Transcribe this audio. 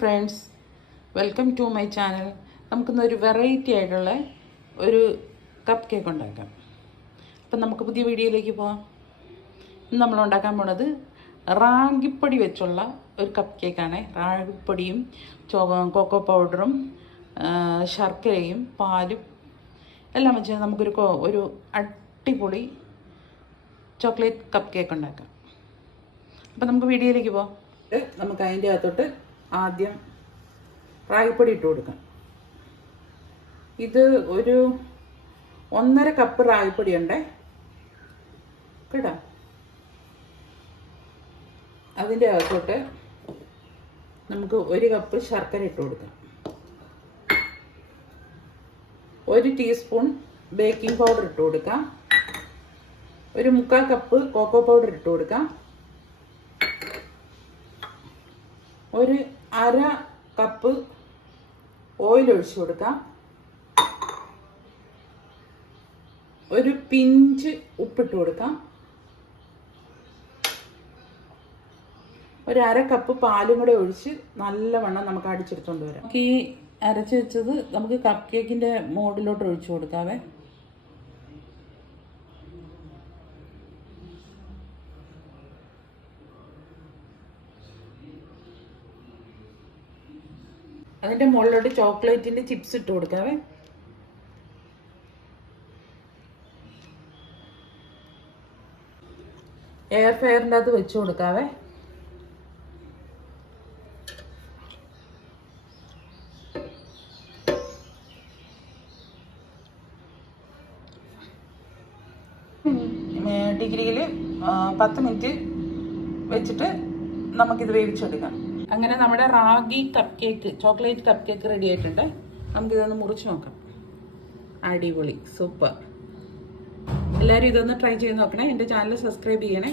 Friends, welcome to my channel. നമുക്കിന്നൊരു variety ആയിട്ടുള്ള ഒരു കപ്പ് കേക്ക് ഉണ്ടാക്കാം. അപ്പം നമുക്ക് പുതിയ വീഡിയോയിലേക്ക് പോകാം. ഇന്ന് നമ്മൾ ഉണ്ടാക്കാൻ പോണത് റാഗിപ്പൊടി വെച്ചുള്ള ഒരു കപ്പ് കേക്കാണ്. റാഗിപ്പൊടിയും കൊക്കോ പൗഡറും ശർക്കരയും പാലും എല്ലാം വെച്ച് നമുക്കൊരു അടിപൊളി ചോക്ലേറ്റ് കപ്പ് കേക്ക് ഉണ്ടാക്കാം. അപ്പം നമുക്ക് വീഡിയോയിലേക്ക് പോകാം. നമുക്ക് അതിൻ്റെ അകത്തോട്ട് ആദ്യം റാഗിപ്പൊടി ഇട്ട് കൊടുക്കാം. ഇത് ഒരു 1.5 കപ്പ് റാഗിപ്പൊടി ഉണ്ടേ കേട്ടോ. അതിൻ്റെ അകത്തോട്ട് നമുക്ക് 1 കപ്പ് ശർക്കര ഇട്ട് കൊടുക്കാം. 1 ടീസ്പൂൺ ബേക്കിംഗ് പൗഡർ ഇട്ട് കൊടുക്കാം. 1/4 കപ്പ് കൊക്കോ പൗഡർ ഇട്ട് കൊടുക്കാം. 1/2 കപ്പ് ഓയിൽ ഒഴിച്ചു കൊടുക്കാം. 1 പിഞ്ച് ഉപ്പിട്ട് കൊടുക്കാം. 1/2 കപ്പ് പാലും കൂടെ ഒഴിച്ച് നല്ലവണ്ണം നമുക്ക് അടിച്ചെടുത്തുകൊണ്ട് വരാം. നമുക്ക് ഈ അരച്ച് വെച്ചത് നമുക്ക് കപ്പ് കേക്കിൻ്റെ മോഡിലോട്ട് ഒഴിച്ചു കൊടുക്കാവേ. അതിൻ്റെ മുകളിലോട്ട് ചോക്ലേറ്റിൻ്റെ ചിപ്സ് ഇട്ട് കൊടുക്കാവേ. എയർ ഫ്രയറിൻ്റെ അകത്ത് വെച്ച് കൊടുക്കാവേ. ഡിഗ്രിയിൽ 10 മിനിറ്റ് വെച്ചിട്ട് നമുക്കിത് വേവിച്ചെടുക്കാം. അങ്ങനെ നമ്മുടെ ragi cup cake, chocolate cup cake ready ആയിട്ടുണ്ട്. നമുക്കിതൊന്ന് മുറിച്ച് നോക്കാം. അടിപൊളി, സൂപ്പർ. എല്ലാവരും ഇതൊന്ന് ട്രൈ ചെയ്ത് നോക്കണേ. എൻ്റെ ചാനൽ സബ്സ്ക്രൈബ് ചെയ്യണേ.